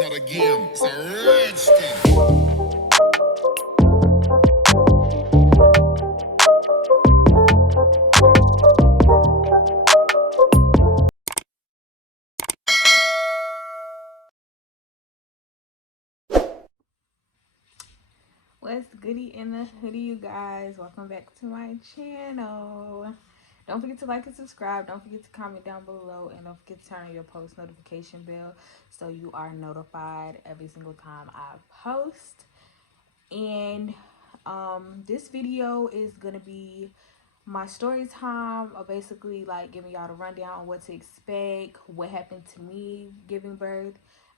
not a game, it's a rich thing. What's goody in the hoodie, you guys? Welcome back to my channel. Don't forget to like and subscribe. Don't forget to comment down below, and don't forget to turn on your post notification bell so you are notified every single time I post. And this video is gonna be my story time, or basically like giving y'all the rundown on what to expect, what happened to me giving birth,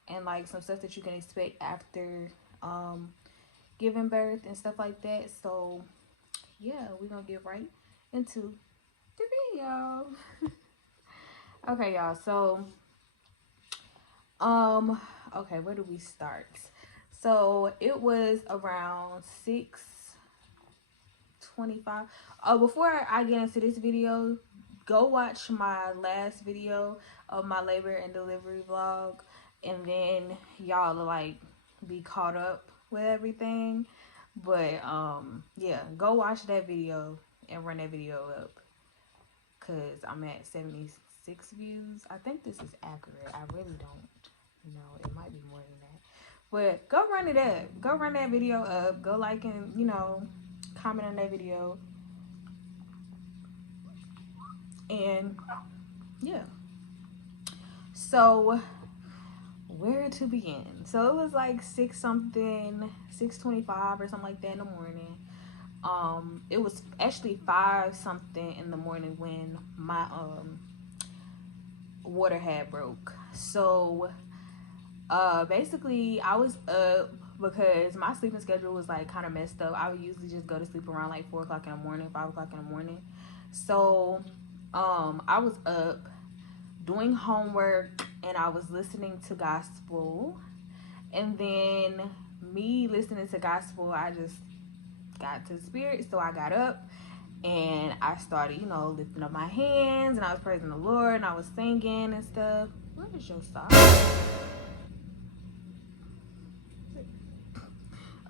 and like some stuff that you can expect after giving birth and stuff like that. So yeah, we're gonna get right into the video. Okay, y'all, so okay, where do we start? So it was around 6:25. Before I get into this video, go watch my last video of my labor and delivery vlog, and then y'all like be caught up with everything. But yeah, go watch that video and run that video up, because I'm at 76 views. I think this is accurate. I really don't know. It might be more than that. But go run it up. Go run that video up. Go like and, comment on that video. And yeah. So where to begin? So it was like 6:25 or something like that in the morning. It was actually 5 something in the morning when my water had broke. So basically I was up because my sleeping schedule was like kind of messed up. I would usually just go to sleep around like 4 o'clock in the morning, 5 o'clock in the morning. So I was up doing homework and I was listening to gospel, and then me listening to gospel, I just got to the spirit. So I got up and I started, lifting up my hands, and I was praising the Lord, and I was singing and stuff. Where is your sock?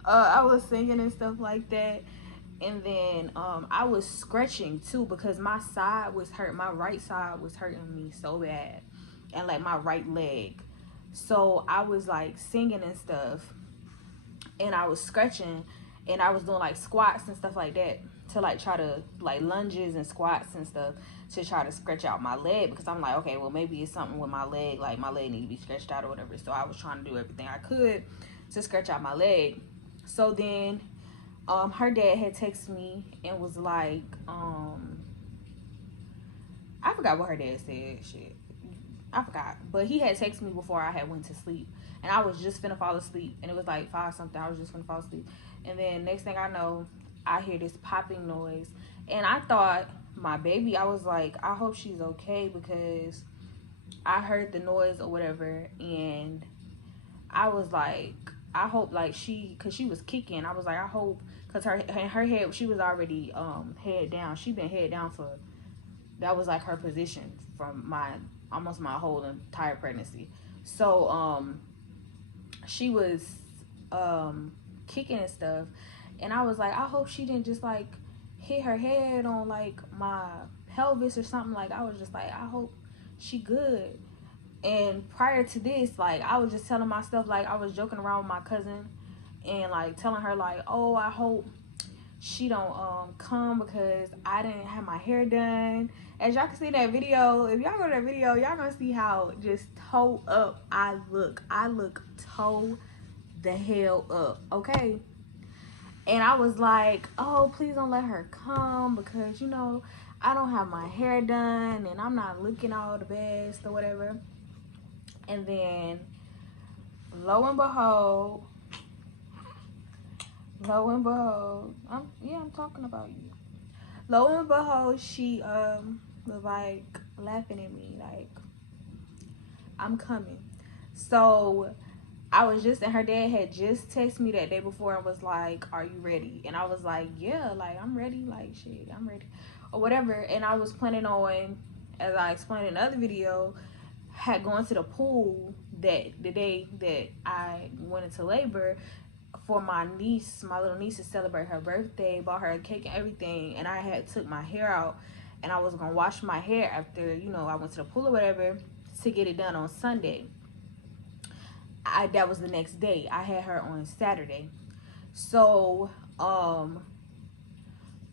I was singing and stuff like that. And then I was scratching too, because my side was hurt. My right side was hurting me so bad, and like my right leg. So I was like singing and stuff, and I was scratching, and I was doing like squats and stuff like that, to like try to like lunges and squats and stuff to try to stretch out my leg, because I'm like, okay, well maybe it's something with my leg, like my leg need to be stretched out or whatever. So I was trying to do everything I could to stretch out my leg. So then her dad had texted me and was like, I forgot what her dad said. Shit, I forgot. But he had texted me before I had went to sleep, and I was just finna fall asleep, and it was like 5 something. I was just finna fall asleep, and then next thing I know, I hear this popping noise, and I thought my baby. I was like, I hope she's okay, because I heard the noise or whatever, and I was like, I hope like cause she was kicking. I was like, I hope, cause her head, she was already head down. She been head down for, that was like her position from almost my whole entire pregnancy. So she was kicking and stuff, and I was like, I hope she didn't just like hit her head on like my pelvis or something. Like, I was just like, I hope she good. And prior to this, like, I was just telling myself, like, I was joking around with my cousin and like telling her like, oh, I hope she don't come, because I didn't have my hair done. As y'all can see in that video, if y'all go to that video, y'all gonna see how just toe up I look. I look toe the hell up, okay? And I was like, oh, please don't let her come, because I don't have my hair done and I'm not looking all the best or whatever. And then lo and behold, I'm talking about you. Lo and behold, she was like laughing at me, like, I'm coming. So I was just, and her dad had just texted me that day before and was like, are you ready? And I was like, yeah, like, I'm ready, like, shit, I'm ready, or whatever. And I was planning on, as I explained in another video, had gone to the pool that the day that I went into labor, for my niece, my little niece, to celebrate her birthday, bought her a cake and everything, and I had took my hair out, and I was gonna wash my hair after, you know, I went to the pool or whatever to get it done on Sunday. That was the next day. I had her on Saturday. So,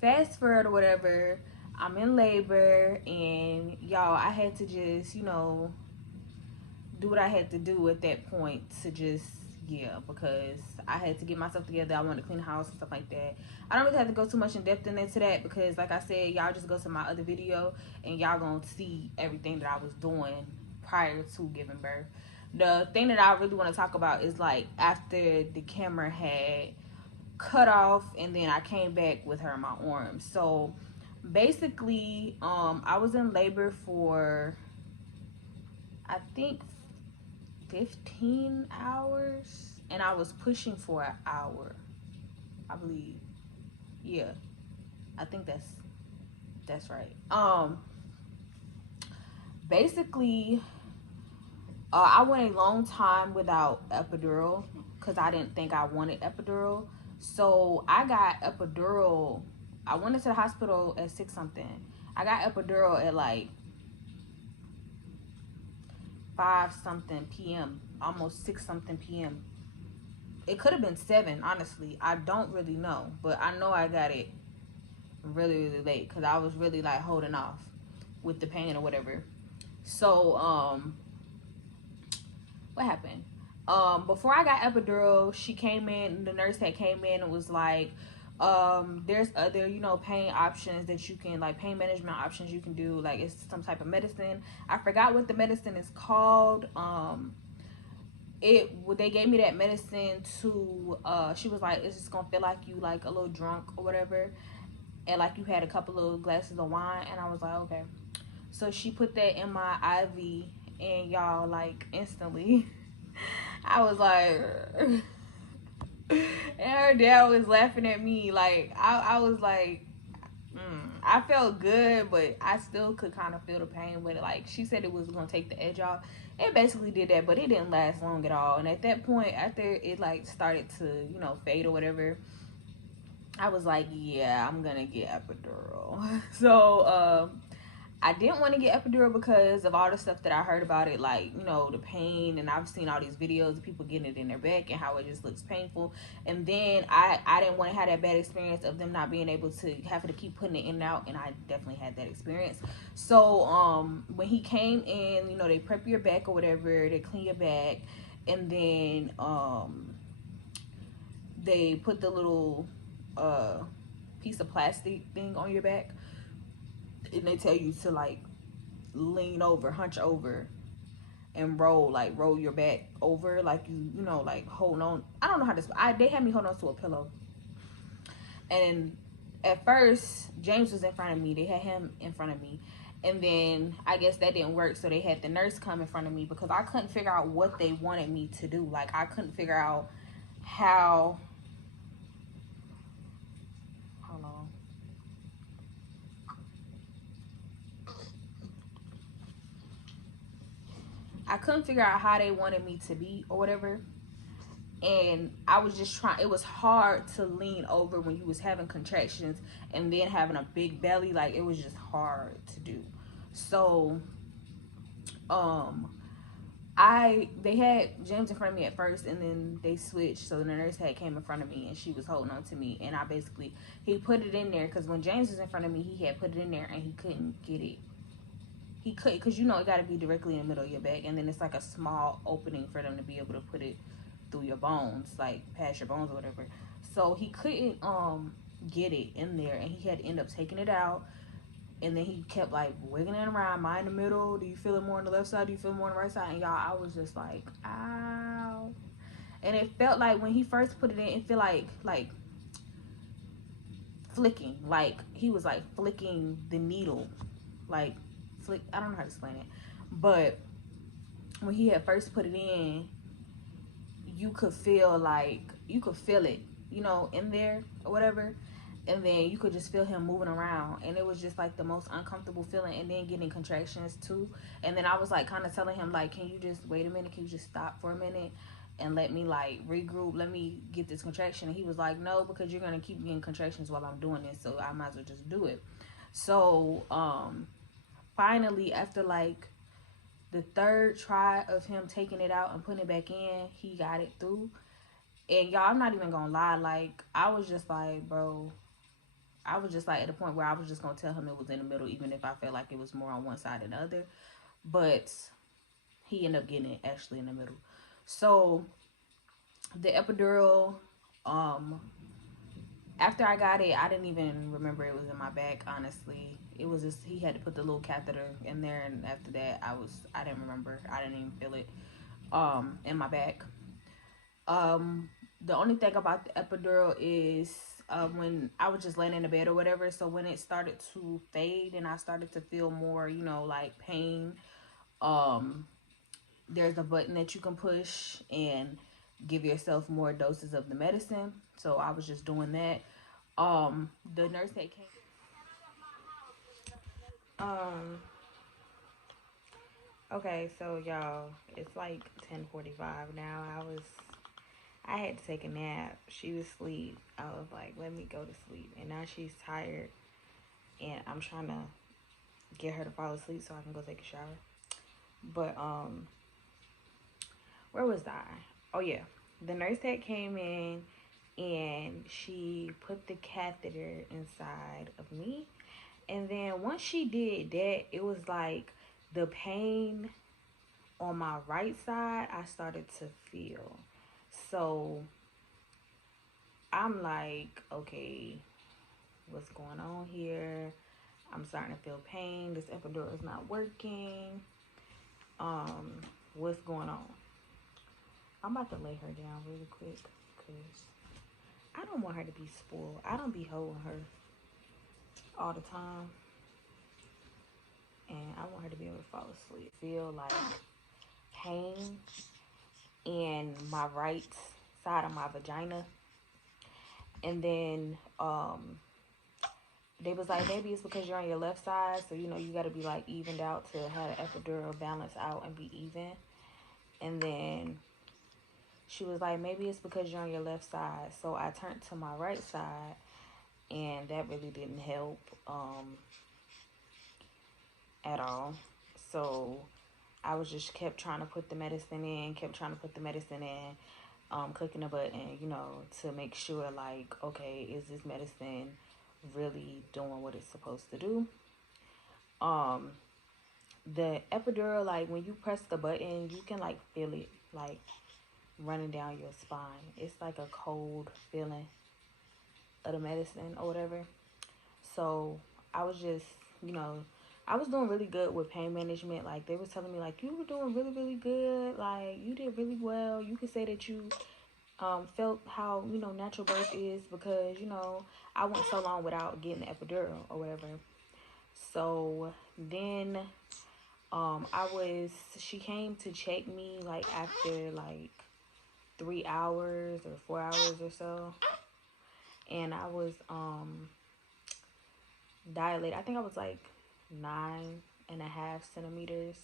fast forward or whatever, I'm in labor, and y'all, I had to just, you know, do what I had to do at that point to just, yeah, because I had to get myself together. I wanted to clean the house and stuff like that. I don't really have to go too much in depth into that because, like I said, y'all just go to my other video and y'all gonna see everything that I was doing prior to giving birth. The thing that I really want to talk about is like after the camera had cut off and then I came back with her in my arms. So basically, I was in labor for, I think, 15 hours, and I was pushing for an hour, I believe. Yeah, I think that's right. Basically, I went a long time without epidural because I didn't think I wanted epidural. So I got epidural. I went into the hospital at 6 something. I got epidural at like 5 something p.m., almost 6 something p.m. It could have been 7, honestly. I don't really know, but I know I got it really, really late because I was really like holding off with the pain or whatever. So, what happened? Before I got epidural, she came in, the nurse that came in and was like, there's other, you know, pain options that you can, like pain management options you can do. Like it's some type of medicine. I forgot what the medicine is called. They gave me that medicine to, she was like, it's just gonna feel like you like a little drunk or whatever, and like you had a couple of glasses of wine. And I was like, okay. So she put that in my IV, and y'all, like instantly I was like and her dad was laughing at me. Like I was like, I felt good, but I still could kind of feel the pain with it. Like she said it was gonna take the edge off. It basically did that, but it didn't last long at all. And at that point, after it like started to, you know, fade or whatever, I was like, yeah, I'm gonna get epidural. So I didn't want to get epidural because of all the stuff that I heard about it, like, you know, the pain, and I've seen all these videos of people getting it in their back and how it just looks painful. And then I didn't want to have that bad experience of them not being able to have to keep putting it in and out, and I definitely had that experience. So when he came in, you know, they prep your back or whatever, they clean your back, and then they put the little piece of plastic thing on your back, and they tell you to like lean over, hunch over, and roll your back over, like you know, like hold on. I don't know how to. They had me hold on to a pillow, and at first James was in front of me. They had him in front of me, and then I guess that didn't work, so they had the nurse come in front of me because I couldn't figure out what they wanted me to do. Like I couldn't figure out how. Hold on. I couldn't figure out how they wanted me to be or whatever. And I was just trying. It was hard to lean over when you was having contractions and then having a big belly. Like it was just hard to do. So they had James in front of me at first, and then they switched. So the nurse came in front of me, and she was holding on to me, and he put it in there because when James was in front of me, he had put it in there and he couldn't get it. He could, because you know it got to be directly in the middle of your back, and then it's like a small opening for them to be able to put it through your bones, like past your bones or whatever. So he couldn't get it in there, and he had to end up taking it out. And then he kept like wiggling it around. Am I in the middle? Do you feel it more on the left side? Do you feel it more on the right side? And y'all, I was just like, ow. And it felt like when he first put it in, it felt like flicking. Like he was like flicking the needle, like flick. I don't know how to explain it, but when he had first put it in, you could feel it, you know, in there or whatever. and then you could just feel him moving around, and it was just like the most uncomfortable feeling, and then getting contractions too. And then I was like kind of telling him like, can you just wait a minute, can you just stop for a minute and let me like regroup, let me get this contraction. And he was like, no, because you're gonna keep getting contractions while I'm doing this, so I might as well just do it. So finally, after like the third try of him taking it out and putting it back in, he got it through. And y'all, I'm not even gonna lie, like I was just like, bro, I was just like at a point where I was just gonna tell him it was in the middle, even if I felt like it was more on one side than the other. But he ended up getting it actually in the middle. So the epidural, um, after I got it, I didn't even remember it was in my back. Honestly, it was just he had to put the little catheter in there, and after that, I didn't remember. I didn't even feel it in my back. The only thing about the epidural is when I was just laying in the bed or whatever. So when it started to fade and I started to feel more, like pain, um, there's a button that you can push and give yourself more doses of the medicine. So I was just doing that. The nurse that came. Um. Okay, so y'all, it's like 10:45 now. I had to take a nap. She was asleep. I was like, let me go to sleep. And now she's tired. And I'm trying to get her to fall asleep so I can go take a shower. But, where was I? Oh, yeah. The nurse that came in and she put the catheter inside of me. And then once she did that, it was like the pain on my right side, I started to feel. So I'm like, okay, what's going on here? I'm starting to feel pain. This epidural is not working. What's going on? I'm about to lay her down really quick because I don't want her to be spoiled. I don't be holding her all the time. And I want her to be able to fall asleep. Feel like pain in my right side of my vagina. And then they was like, maybe it's because you're on your left side, so you got to be like evened out to have the epidural balance out and be even. And then she was like, maybe it's because you're on your left side. So I turned to my right side, and that really didn't help at all. So I was just kept trying to put the medicine in, clicking the button, to make sure like, okay, is this medicine really doing what it's supposed to do? The epidural, like when you press the button, you can like feel it like running down your spine. It's like a cold feeling of the medicine or whatever. So I was just, I was doing really good with pain management. Like they was telling me like, you were doing really, really good. Like you did really well. You could say that you felt how, natural birth is because, I went so long without getting the epidural or whatever. So then she came to check me like after like 3 hours or 4 hours or so. And I was dilated. I think I was like 9.5 centimeters.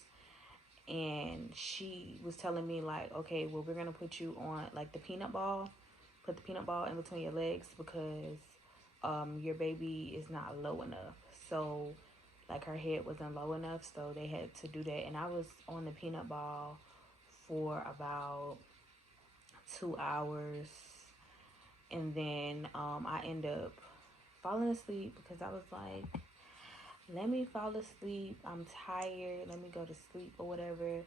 And she was telling me like, okay, well, we're going to put you on like the peanut ball. Put the peanut ball in between your legs because your baby is not low enough. So like her head wasn't low enough, so they had to do that. And I was on the peanut ball for about 2 hours. And then I ended up falling asleep because I was like, let me fall asleep. I'm tired. Let me go to sleep or whatever.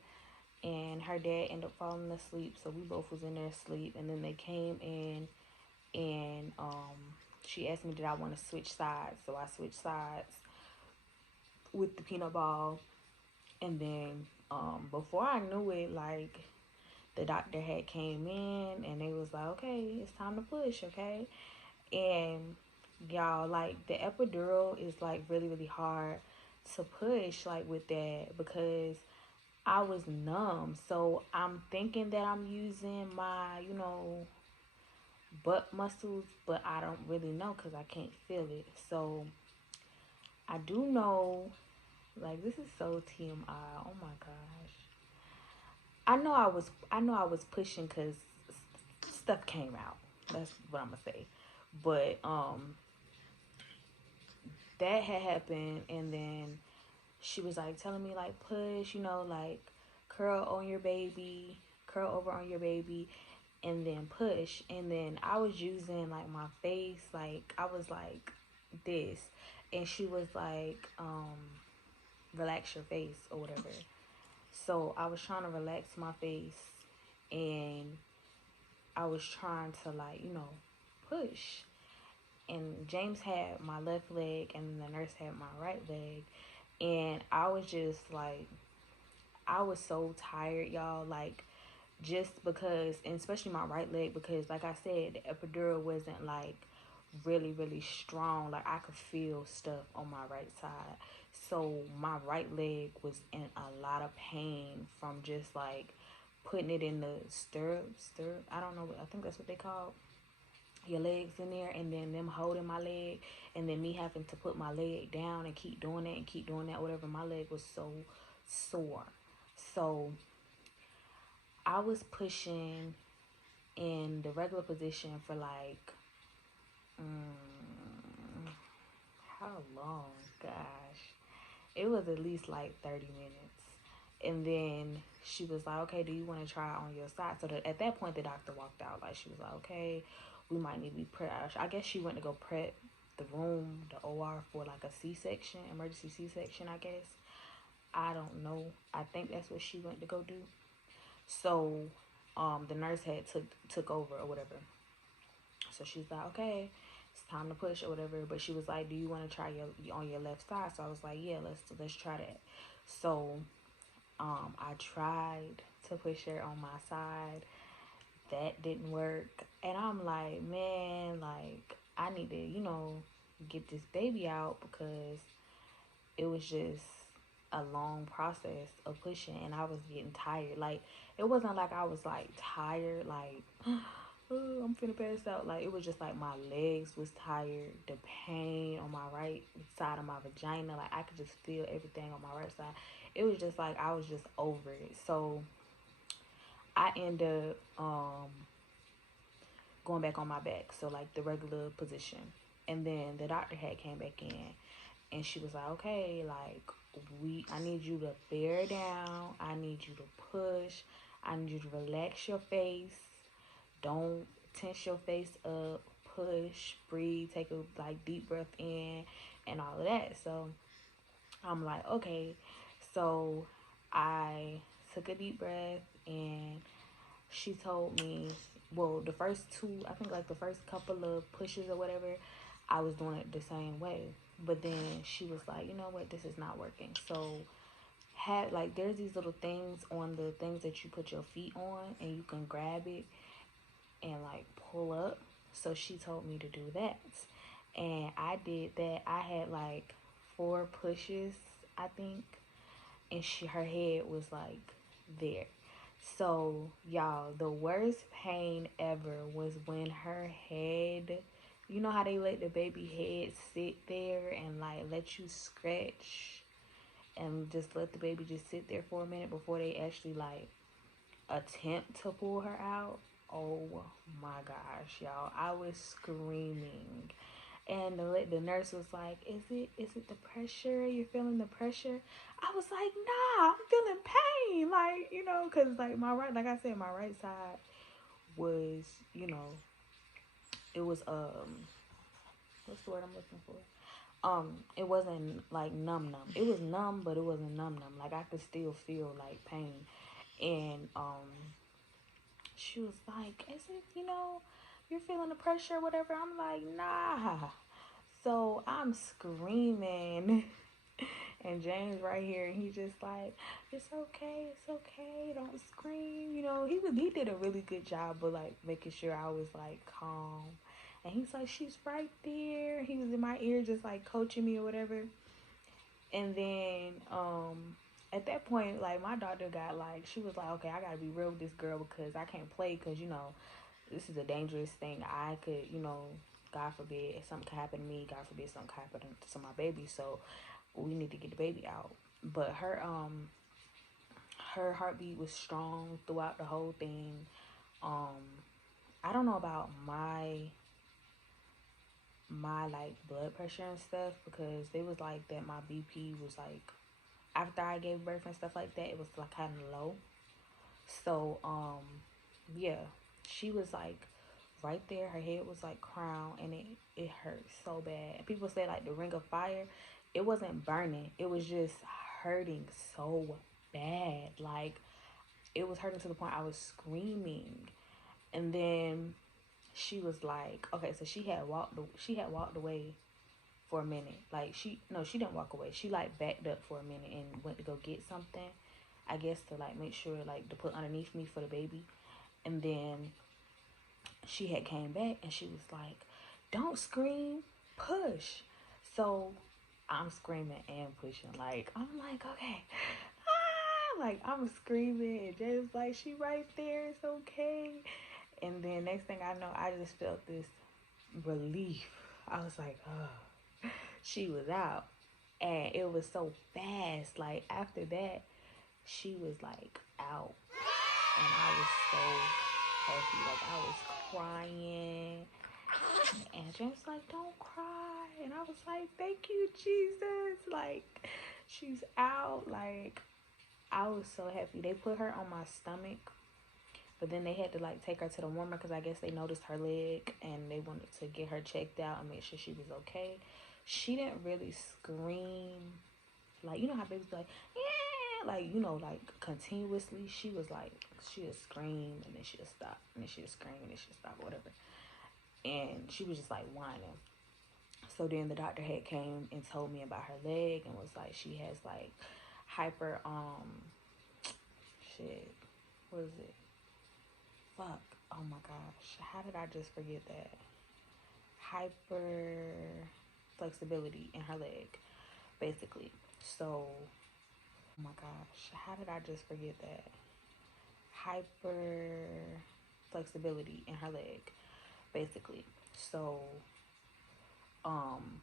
And her dad ended up falling asleep, so we both was in there asleep. And then they came in and she asked me did I want to switch sides. So I switched sides with the peanut ball. And then before I knew it, like the doctor had came in and they was like, okay, it's time to push, okay? And y'all, like the epidural is like really, really hard to push like with that because I was numb. So I'm thinking that I'm using my, butt muscles, but I don't really know because I can't feel it. So I do know, like, this is so TMI. Oh my gosh. I know I was pushing because stuff came out. That's what I'm gonna say. But that had happened, and then she was like telling me like push, like curl on your baby, curl over on your baby, and then push. And then I was using like my face, like I was like this, and she was like relax your face or whatever. So I was trying to relax my face, and I was trying to like push. And James had my left leg, and the nurse had my right leg, and I was just like, I was so tired, y'all. Like, just because, and especially my right leg, because like I said, the epidural wasn't like really, really strong. Like, I could feel stuff on my right side. So my right leg was in a lot of pain from just like putting it in the stirrup. I don't know. I think that's what they call your legs in there, and then them holding my leg, and then me having to put my leg down and keep doing that and keep doing that, whatever. My leg was so sore. So I was pushing in the regular position for like, how long? Gosh. It was at least like 30 minutes. And then she was like, okay, do you want to try it on your side? So at that point, the doctor walked out. Like, she was like, okay, we might need to be prep. I guess she went to go prep the room, the OR, for like a C-section, emergency C-section, I guess. I don't know. I think that's what she went to go do. So the nurse had took over or whatever. So she's like, okay, it's time to push or whatever. But she was like, do you want to try your on your left side? So I was like, yeah, let's try that. So I tried to push her on my side. That didn't work. And I'm like, man, like, I need to, get this baby out, because it was just a long process of pushing, and I was getting tired. Like, it wasn't like I was like tired, like, oh, I'm finna pass out. Like, it was just like my legs was tired, the pain on my right side of my vagina, like I could just feel everything on my right side. It was just like I was just over it. So I ended up going back on my back, so like the regular position. And then the doctor had came back in, and she was like, okay, like, I need you to bear down, I need you to push, I need you to relax your face, don't tense your face up, push, breathe, take a like deep breath in, and all of that. So I'm like, okay. So I took a deep breath, and she told me, well, the first two, I think like the first couple of pushes or whatever, I was doing it the same way. But then she was like, you know what, this is not working. So had like, there's these little things on the things that you put your feet on, and you can grab it and like pull up. So she told me to do that, and I did that. I had like 4 pushes, I think, and her head was like there. So y'all, the worst pain ever was when her head, you know how they let the baby head sit there and like let you scratch and just let the baby just sit there for a minute before they actually like attempt to pull her out. Oh my gosh, y'all, I was screaming. And the nurse was like, is it the pressure? You're feeling the pressure? I was like, nah, I'm feeling pain. Like, because like my right, like I said, my right side was, it was, what's the word I'm looking for? It wasn't like numb. It was numb, but it wasn't numb. Like, I could still feel like pain. And she was like, is it, you're feeling the pressure, whatever? I'm like, nah. So I'm screaming, and James right here, and he's just like, it's okay, don't scream. He did a really good job of like making sure I was like calm. And he's like, she's right there. He was in my ear just like coaching me or whatever. And then at that point, like, my doctor got like, she was like, okay, I gotta be real with this girl, because I can't play, because this is a dangerous thing. I could, God forbid, if something could happen to me, God forbid something could happen to my baby. So we need to get the baby out. But her heartbeat was strong throughout the whole thing. I don't know about my like blood pressure and stuff, because they was like that my BP was like, after I gave birth and stuff like that, it was like kind of low. So yeah, she was like right there. Her head was like crown, and it hurt so bad. And people say like the ring of fire. It wasn't burning. It was just hurting so bad. Like it was hurting to the point I was screaming. And then she was like, okay, so she had walked away for a minute. Like she didn't walk away. She like backed up for a minute and went to go get something. I guess to like make sure like to put underneath me for the baby. And then she had came back and she was like, "Don't scream, push." So I'm screaming and pushing. Like I'm like, okay, like I'm screaming and Jay's like, "She right there, it's okay." And then next thing I know, I just felt this relief. I was like, oh, she was out. And it was so fast. Like after that, she was like out. And I was so happy. Like I was crying. And James was like, "Don't cry." And I was like, "Thank you, Jesus." Like she's out. Like I was so happy. They put her on my stomach, but then they had to like take her to the warmer because I guess they noticed her leg and they wanted to get her checked out and make sure she was okay. She didn't really scream. Like, you know how babies be like, yeah, like, like continuously. She was like, she would scream and then she would stop, and then she would scream and then she would stop, or whatever. And she was just like whining. So then the doctor had came and told me about her leg and was like, she has like hyper, shit, what is it? Fuck. Oh my gosh. How did I just forget that? Hyper flexibility in her leg, basically. So, oh my gosh. How did I just forget that? Hyper flexibility in her leg, basically. So, um,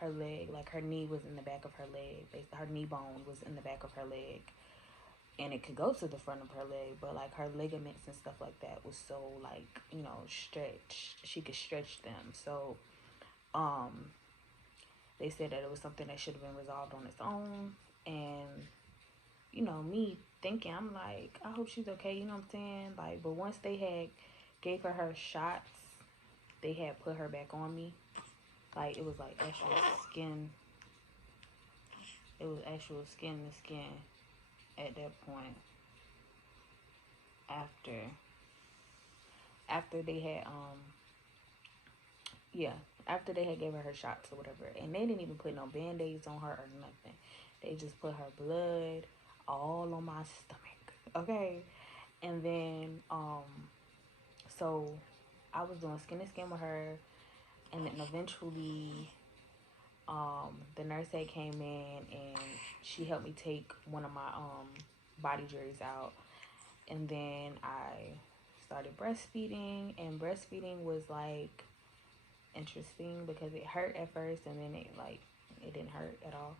her leg, like her knee was in the back of her leg. Her knee bone was in the back of her leg. And it could go to the front of her leg, but like her ligaments and stuff like that was so like, stretched. She could stretch them. So um they said that it was something that should have been resolved on its own. And me thinking, I'm like, I hope she's okay, you know what I'm saying? Like, but once they had gave her shots, they had put her back on me. Like it was like actual skin. It was actual skin to skin at that point. After they had yeah, after they had gave her shots or whatever, and they didn't even put no band-aids on her or nothing. They just put her blood all on my stomach, okay? And then so I was doing skin to skin with her, and then eventually the nurse had came in and she helped me take one of my body juries out. And then I started breastfeeding, and breastfeeding was like interesting because it hurt at first, and then it didn't hurt at all.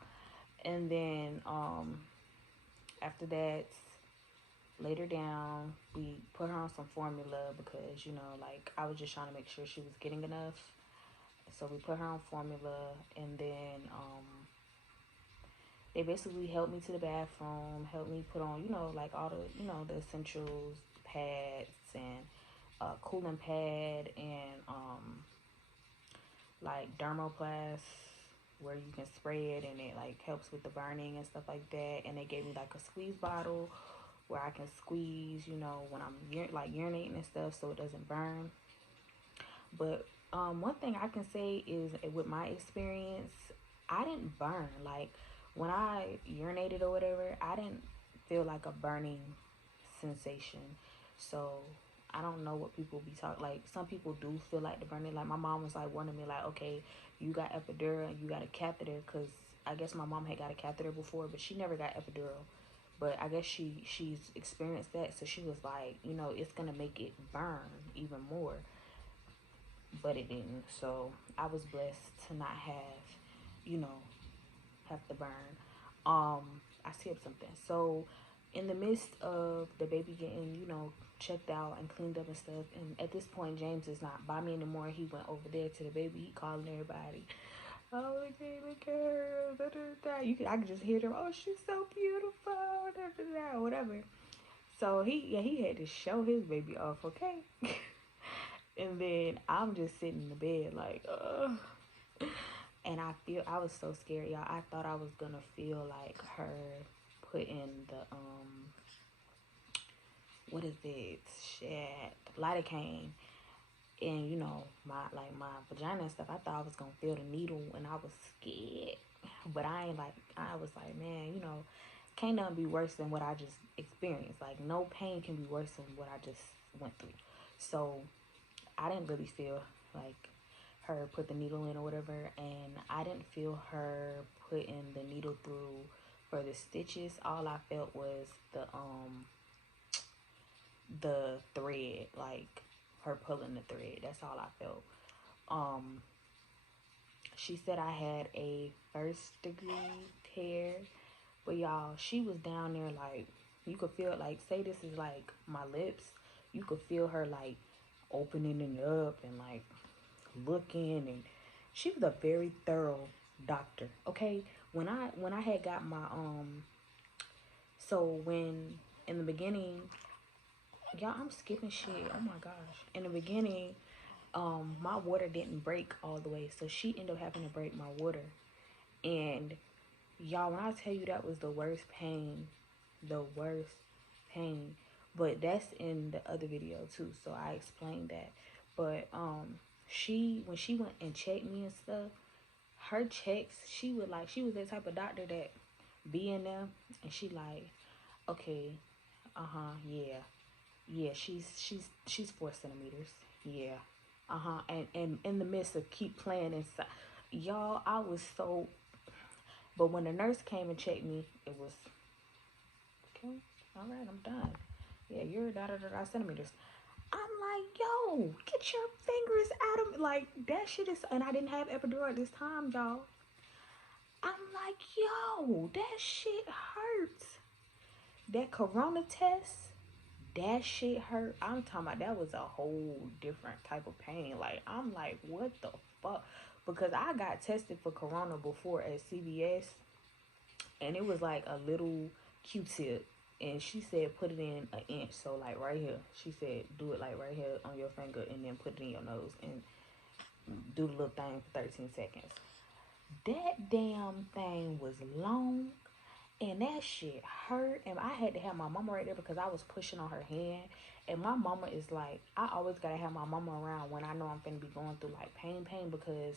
And then after that, later down, we put her on some formula because like I was just trying to make sure she was getting enough. So we put her on formula, and then they basically helped me to the bathroom, helped me put on like all the the essentials, pads and cooling pad, and like dermoplast, where you can spray it and it like helps with the burning and stuff like that. And they gave me like a squeeze bottle where I can squeeze, when I'm like urinating and stuff, so it doesn't burn. But one thing I can say is, with my experience, I didn't burn. Like when I urinated or whatever, I didn't feel like a burning sensation. So I don't know what people be talking. Like some people do feel like the burning. Like my mom was like warning me, like, okay, you got epidural and you got a catheter, because I guess my mom had got a catheter before, but she never got epidural. but I guess she's experienced that, so she was like, you know, it's gonna make it burn even more, but it didn't. So I was blessed to not have, you know, have to burn. I skipped something. So in the midst of the baby getting, you know, checked out and cleaned up and stuff, and at this point James is not by me anymore. He went over there to the baby. He calling everybody. Oh, look at her. Da, da, da. I could just hear them. Oh, she's so beautiful. Da, da, da, whatever. So he had to show his baby off, okay? And then I'm just sitting in the bed like, and I was so scared, y'all. I thought I was gonna feel like her putting the what is it? Shit, lidocaine, and you know my vagina and stuff. I thought I was gonna feel the needle, and I was scared. But I ain't like, I was like, man, you know, can't nothing be worse than what I just experienced. Like no pain can be worse than what I just went through. So I didn't really feel like her put the needle in or whatever, and I didn't feel her putting the needle through for the stitches. All I felt was the thread, like her pulling the thread. That's all I felt. Um, she said I had a first degree tear, but y'all, she was down there like you could feel it. Like say this is like my lips, you could feel her like opening it up and like looking, and she was a very thorough doctor. Okay, when I had got my so when in the beginning, y'all, I'm skipping shit. Oh my gosh. In the beginning, my water didn't break all the way, so she ended up having to break my water. And y'all, when I tell you that was the worst pain, the worst pain. But that's in the other video too, so I explained that. But she when she went and checked me and stuff, her checks, she was that type of doctor that be in there and she like, okay, yeah, yeah, she's 4 centimeters, yeah, and in the midst of keep playing inside, y'all, I was so. But when the nurse came and checked me, it was okay. All right, I'm done. Yeah, you're da da da da centimeters. I'm like, yo, get your fingers out of me. Like, that shit is, and I didn't have epidural at this time, y'all. I'm like, yo, that shit hurts. That corona test, that shit hurt. I'm talking about that was a whole different type of pain. Like, I'm like, what the fuck? Because I got tested for corona before at CVS, and it was like a little Q-tip, and she said put it in an inch, so like right here. She said do it like right here on your finger, and then put it in your nose and do the little thing for 13 seconds. That damn thing was long, and that shit hurt, and I had to have my mama right there because I was pushing on her hand. And my mama is like, I always gotta have my mama around when I know I'm gonna be going through like pain, because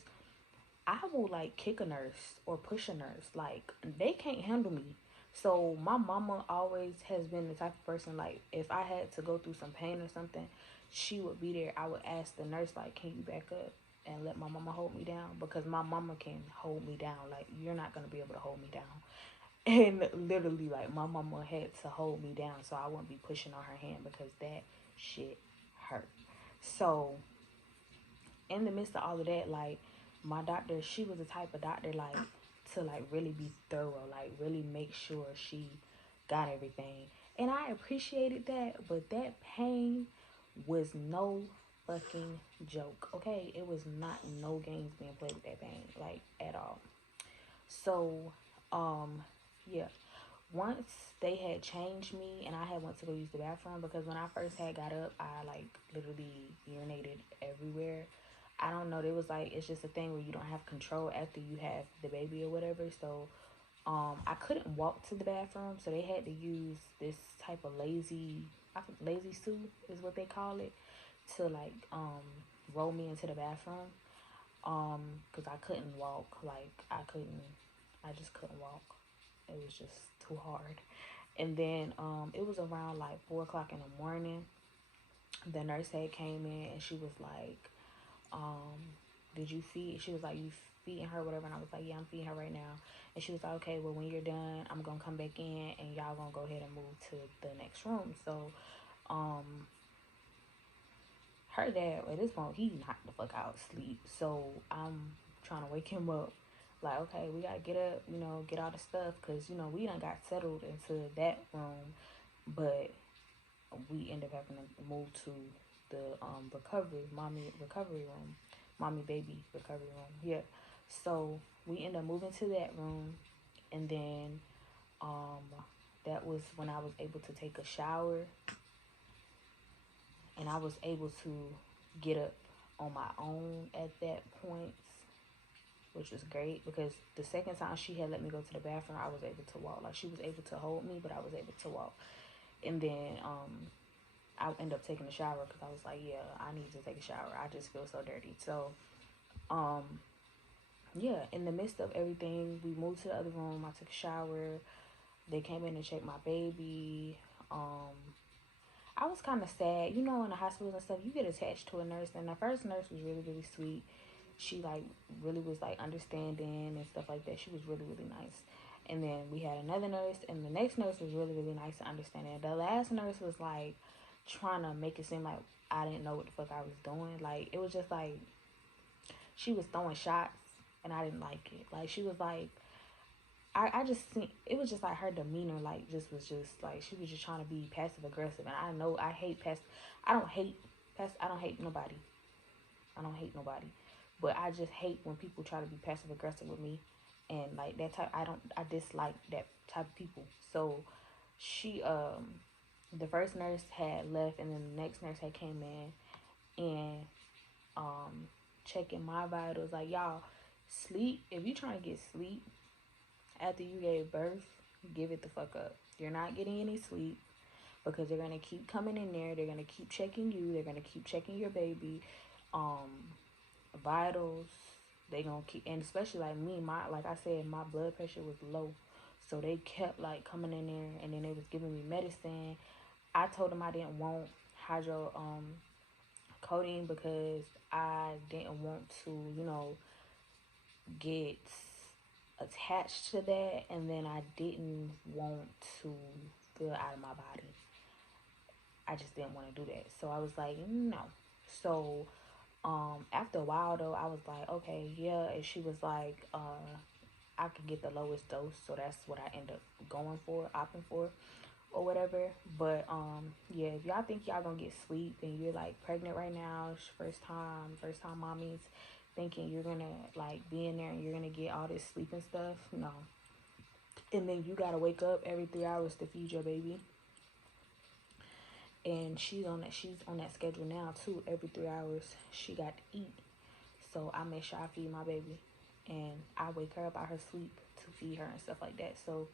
I will like kick a nurse or push a nurse. Like they can't handle me. So my mama always has been the type of person, like if I had to go through some pain or something, she would be there. I would ask the nurse like, can you back up and let my mama hold me down? Because my mama can hold me down. Like you're not gonna be able to hold me down. And literally like my mama had to hold me down so I wouldn't be pushing on her hand because that shit hurt. So in the midst of all of that, like my doctor, she was the type of doctor like to like really be thorough, like really make sure she got everything. And I appreciated that, but that pain was no fucking joke. Okay, it was not no games being played with that pain, like at all. So, yeah. Once they had changed me and I had went to go use the bathroom, because when I first had got up, I like literally urinated everywhere. I don't know. It was like, it's just a thing where you don't have control after you have the baby or whatever. So, I couldn't walk to the bathroom, so they had to use this type of lazy suit is what they call it, to like roll me into the bathroom. Cause I couldn't walk. Like I just couldn't walk. It was just too hard. And then it was around like 4 o'clock in the morning. The nurse had came in and she was like, did you feed? She was like, you feeding her, whatever. And I was like, yeah, I'm feeding her right now. And she was like, okay, well, when you're done, I'm gonna come back in, and y'all gonna go ahead and move to the next room. So, her dad at this point, he knocked the fuck out sleep. So I'm trying to wake him up. Like, okay, we gotta get up, get all the stuff, cause we done got settled into that room, but we end up having to move to the mommy recovery room, mommy baby recovery room. Yeah. So we end up moving to that room, and then um that was when I was able to take a shower, and I was able to get up on my own at that point, which was great because the second time she had let me go to the bathroom, I was able to walk. Like, she was able to hold me, but I was able to walk. And then I ended up taking a shower because I was like, yeah, I need to take a shower. I just feel so dirty. So, yeah, in the midst of everything, we moved to the other room. I took a shower. They came in and checked my baby. I was kind of sad. In the hospitals and stuff, you get attached to a nurse. And the first nurse was really, really sweet. She, really was, understanding and stuff like that. She was really, really nice. And then we had another nurse, and the next nurse was really, really nice and understanding. The last nurse was, trying to make it seem like I didn't know what the fuck I was doing. It was just, she was throwing shots, and I didn't like it. She was, I just think it was just her demeanor she was just trying to be passive aggressive, and I know I hate I don't hate nobody. I don't hate nobody, but I just hate when people try to be passive aggressive with me, and that type. I dislike that type of people. So she the first nurse had left, and then the next nurse had came in and checking my vitals. Like, y'all, sleep. If you trying to get sleep after you gave birth, give it the fuck up. You're not getting any sleep because they're gonna keep coming in there. They're gonna keep checking you. They're gonna keep checking your baby, vitals. They gonna keep, and especially me, like I said, my blood pressure was low, so they kept coming in there, and then they was giving me medicine. I told them I didn't want hydro codeine because I didn't want to, get attached to that, and then I didn't want to feel out of my body. I just didn't want to do that. So I was like, no. So after a while though, I was like, okay, yeah. And she was like, I could get the lowest dose, so that's what I end up opting for, or whatever. But yeah, if y'all think y'all gonna get sleep and you're pregnant right now, it's first time mommies, thinking you're gonna be in there and you're gonna get all this sleep and stuff, no. And then you gotta wake up every 3 hours to feed your baby. And she's on that schedule now too. Every 3 hours she got to eat. So I make sure I feed my baby, and I wake her up out her sleep to feed her and stuff like that. So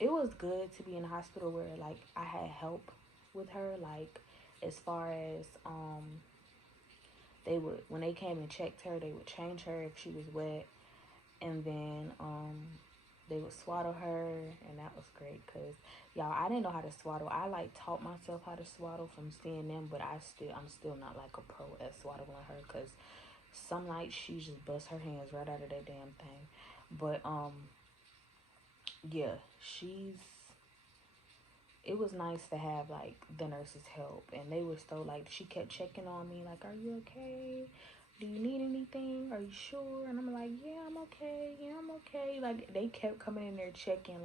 it was good to be in the hospital where I had help with her, as far as they would, when they came and checked her, they would change her if she was wet, and then they would swaddle her, and that was great because y'all, I didn't know how to swaddle. I taught myself how to swaddle from seeing them, but I'm still not a pro at swaddling her because some nights she just busts her hands right out of that damn thing. But yeah, it was nice to have the nurses help, and they were so she kept checking on me, are you okay, do you need anything, are you sure? And I'm like, yeah, I'm okay, they kept coming in there checking,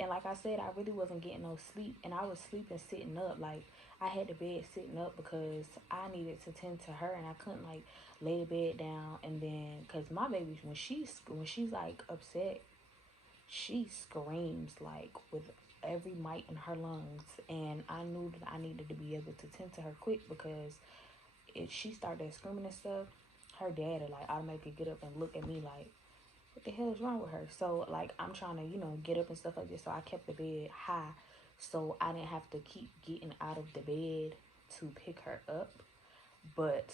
and like I said, I really wasn't getting no sleep, and I was sleeping sitting up. I had the bed sitting up because I needed to tend to her, and I couldn't lay the bed down. And then because my baby, when she's upset, she screams with every might in her lungs, and I knew that I needed to be able to tend to her quick because if she started screaming and stuff, her dad would automatically get up and look at me what the hell is wrong with her? So I'm trying to get up and stuff like this, so I kept the bed high so I didn't have to keep getting out of the bed to pick her up. But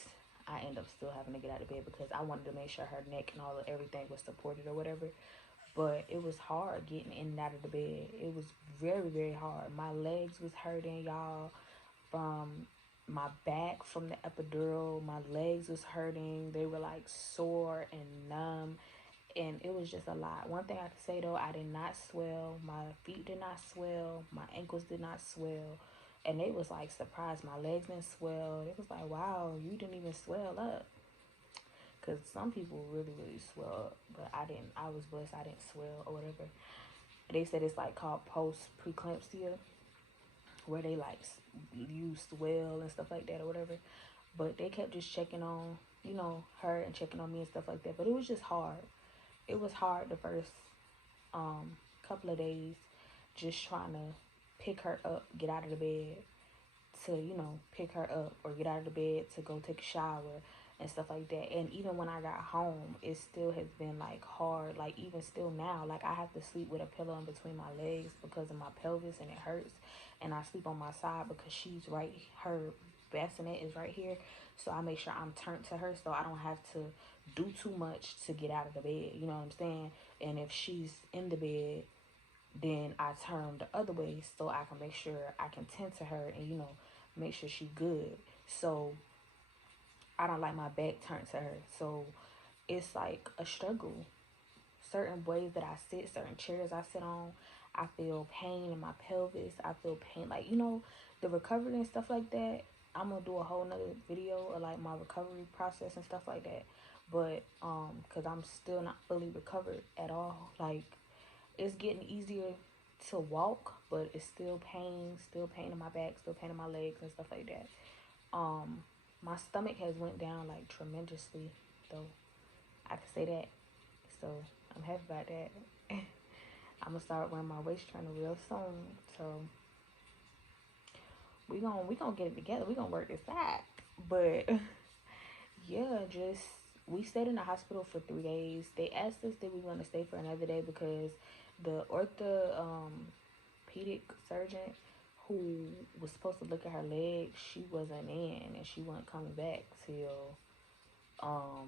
I end up still having to get out of bed because I wanted to make sure her neck and everything was supported or whatever. But it was hard getting in and out of the bed. It was very, very hard. My legs was hurting, y'all, from my back from the epidural. My legs was hurting. They were like sore and numb. And it was just a lot. One thing I can say though, I did not swell. My feet did not swell. My ankles did not swell. And they was like surprised. My legs didn't swell. It was like, wow, you didn't even swell up. Because some people really swell up. But I didn't. I was blessed. I didn't swell or whatever. They said it's like called post-preeclampsia, where they like you swell and stuff like that or whatever. But they kept just checking on, her and checking on me and stuff like that. But it was just hard. It was hard the first couple of days, just trying to pick her up, get out of the bed, to pick her up or get out of the bed to go take a shower and stuff like that. And even when I got home, it still has been like hard. Like even still now, like I have to sleep with a pillow in between my legs because of my pelvis and it hurts. And I sleep on my side because her bassinet is right here. So I make sure I'm turned to her so I don't have to do too much to get out of the bed. You know what I'm saying? And if she's in the bed, then I turn the other way so I can make sure I can tend to her and, make sure she good. So I don't like my back turned to her. So it's like a struggle. Certain ways that I sit, certain chairs I sit on, I feel pain in my pelvis. I feel pain, like, the recovery and stuff like that. I'm gonna do a whole nother video of like my recovery process and stuff like that. But because I'm still not fully recovered at all. Like it's getting easier to walk, but it's still pain in my back, still pain in my legs and stuff like that. My stomach has went down like tremendously, though. I can say that. So I'm happy about that. I'm gonna start wearing my waist trainer real soon. So we gonna get it together. We gonna work this out. But yeah, just we stayed in the hospital for 3 days. They asked us did we want to stay for another day because the orthopedic surgeon who was supposed to look at her leg, she wasn't in and she wasn't coming back till I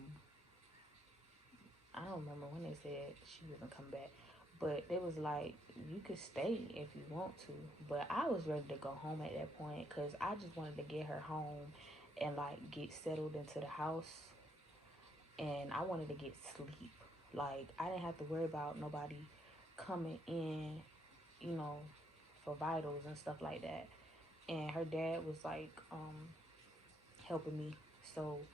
don't remember when they said she wasn't coming back. But they was like, you could stay if you want to. But I was ready to go home at that point because I just wanted to get her home and like get settled into the house. And I wanted to get sleep. Like I didn't have to worry about nobody coming in, for vitals and stuff like that. And her dad was like helping me so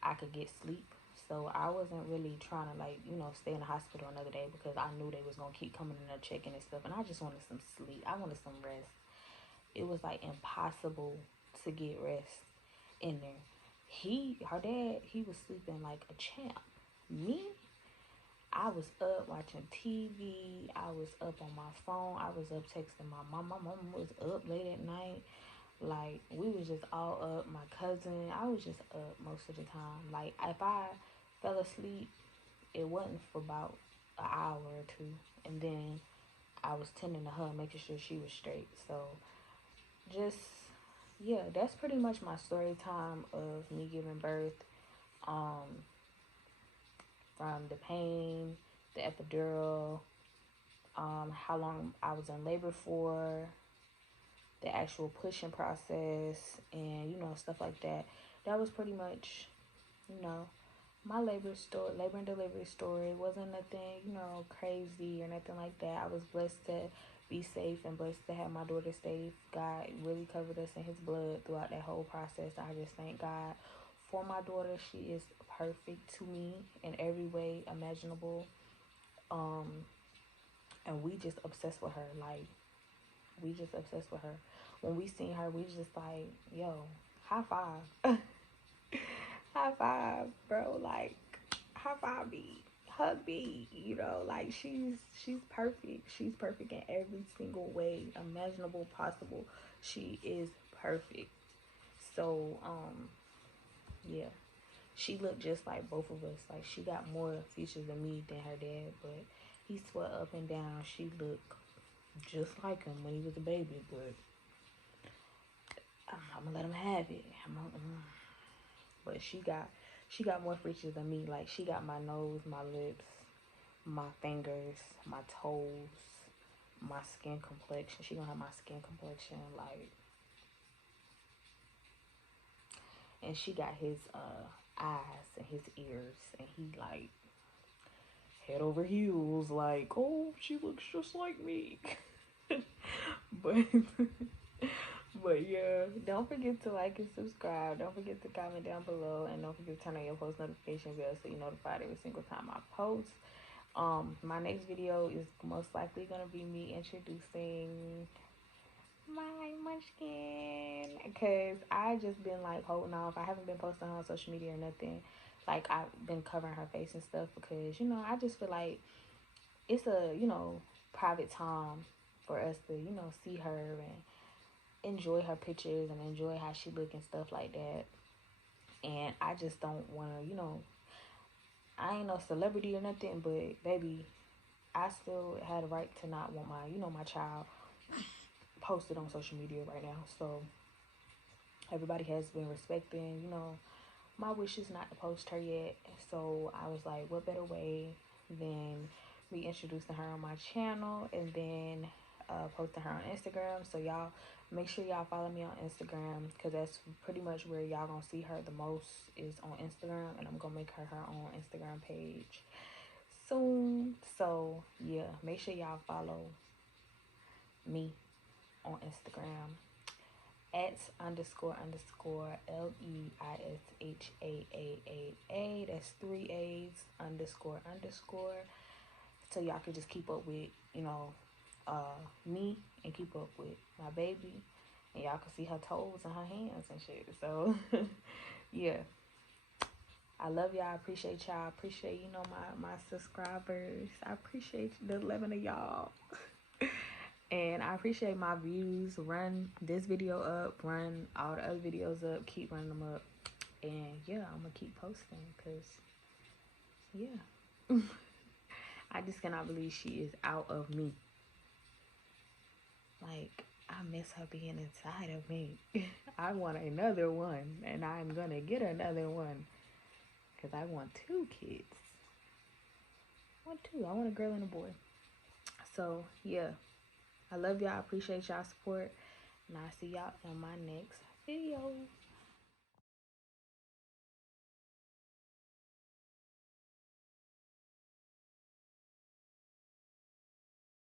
I could get sleep. So I wasn't really trying to like, stay in the hospital another day because I knew they was gonna keep coming in there checking and stuff. And I just wanted some sleep. I wanted some rest. It was like impossible to get rest in there. Her dad, he was sleeping like a champ. Me, I was up watching TV. I was up on my phone. I was up texting my mom. My mom was up late at night. Like, we was just all up. My cousin, I was just up most of the time. Like, if I fell asleep, it wasn't for about an hour or two. And then I was tending to her, making sure she was straight. So, just, yeah, that's pretty much my story time of me giving birth. From the pain, the epidural, how long I was in labor for, the actual pushing process, and stuff like that. That was pretty much, my labor and delivery story. It wasn't nothing, crazy or nothing like that. I was blessed to be safe and blessed to have my daughter safe. God really covered us in his blood throughout that whole process. I just thank God for my daughter. She is perfect to me in every way imaginable. And we just obsessed with her. Like, we just obsessed with her. When we seen her, we just like, yo, high five. High five, bro. Like, high five me. Hug me. Like she's perfect. She's perfect in every single way imaginable possible. She is perfect. So, yeah. She looked just like both of us. Like, she got more features than me than her dad, but he swelled up and down. She looked just like him when he was a baby, but I'm gonna let him have it. But she got more features than me. Like, she got my nose, my lips, my fingers, my toes, my skin complexion. She gonna have my skin complexion. Like, and she got his eyes and his ears, and he like head over heels like, oh, she looks just like me. but but yeah, don't forget to like and subscribe. Don't forget to comment down below, and don't forget to turn on your post notification bell so you're notified every single time I post. My next video is most likely gonna be me introducing my munchkin, because I just been like holding off. I haven't been posting her on social media or nothing. Like, I've been covering her face and stuff because, you know, I just feel like it's a, you know, private time for us to, you know, see her and enjoy her pictures and enjoy how she look and stuff like that. And I just don't want to, you know, I ain't no celebrity or nothing, but baby, I still had a right to not want my, you know, my child posted on social media right now. So everybody has been respecting, you know, my wish is not to post her yet. So I was like, what better way than me introducing her on my channel and then posting her on Instagram. So y'all make sure y'all follow me on Instagram, because that's pretty much where y'all gonna see her the most, is on Instagram. And I'm gonna make her own Instagram page soon. So yeah, make sure y'all follow me on Instagram at __LEISHAAA. That's 3 A's __. So y'all can just keep up with, you know, me, and keep up with my baby, and y'all can see her toes and her hands and shit. So yeah, I love y'all. I appreciate y'all. I appreciate, you know, my subscribers. I appreciate the 11 of y'all. And I appreciate my views. Run this video up, run all the other videos up, keep running them up. And yeah, I'm gonna keep posting, because yeah. I just cannot believe she is out of me. Like, I miss her being inside of me. I want another one, and I'm gonna get another one, because I want 2 kids. I want 2. I want a girl and a boy. So yeah, I love y'all. I appreciate y'all support, and I'll see y'all in my next video.